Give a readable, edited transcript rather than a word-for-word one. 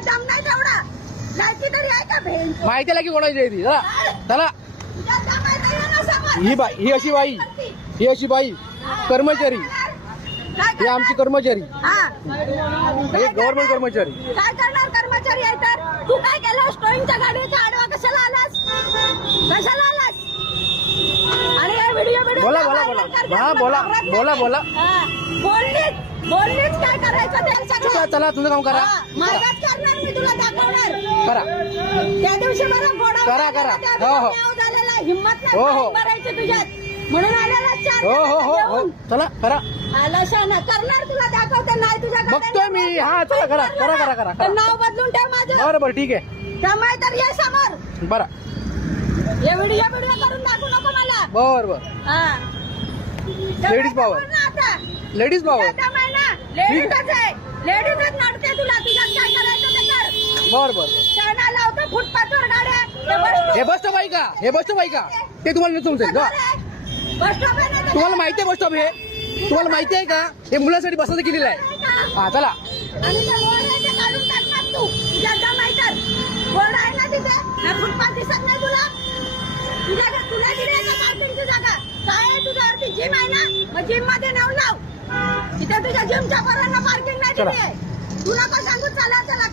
तुझ्यात दम नाही तेवढा. लायकी तरी आहे का भेन? माहिती आहे की कोणाची आहे ती. चला चला. तुझ्यात दम आहे तरी आहे ना समोर. ही बाई, ही अशी बाई, ही अशी बाई कर्मचारी, काय ही आमची कर्मचारी, हा. हे गव्हर्नमेंट कर्मचारी. काय करणार कर्मचारी आहे तर? तू काय केलं? स्टोईंगच्या गाडीचा आडवा कशाला आलास? कशाला आलास? आणि हे व्हिडिओ बोला बोला बोला हा बोला बोला बोला. बोललीच काय करायचं ते चला सगळं. चला तुझं काम करा. हा, मार्गात करणार मी तुला दाखवणार. करा त्या दिवशी मला घोडा करा, करा. हो, हो. झालेला हिम्मत हो, हो. नाही भरायची तुझ्यात म्हणून आलेला 4 हो हो हो हो चला करा. आला शाना करणार तुला दाखवते नाही तुझ्या बघतोय मी. हा चला करा करा करा करा तर नाव बदलून ठेव माझं. बरं बरं ठीक आहे. त्यामुळे तर ये समोर. बरं हे व्हिडिओ करून दाखवू नको मला. बर बर. हा. Ladies power. आता लेडीज भाऊ. लेडीजच आहे. लेडीजच नडते तुला. तुझ्यात काय करायचं ते कर. बर बर. शाळा लावतो फुटपाथवर गाड्या. ते बस हे बस स्टॉप आहे का? हे बस स्टॉप आहे का? ते तुम्हाला नाही समजेल का? बस स्टॉप आहे ना ते? तुम्हाला माहिती आहे बस स्टॉप हे? तुम्हाला माहिती आहे का? हे मुलांसाठी बसायचं केलेलं आहे. हा चला. आणि ते बोर्ड आहे ते काढून टाकणार तू. तुझ्या दम आहे तर. बोर्ड आहे ना तिथे. हा फुटपाथ दिसत नाही तुला? तुला दिली आहे का पार्किंगची जागा? काय आहे तुझ्यावरती? जिम आहे ना? मग जिम मध्ये नेऊन लाव. तिथे तुझ्या जिमच्या पोरांना पार्किंग नाही दिली आहे. तुला का सांगू चला चला.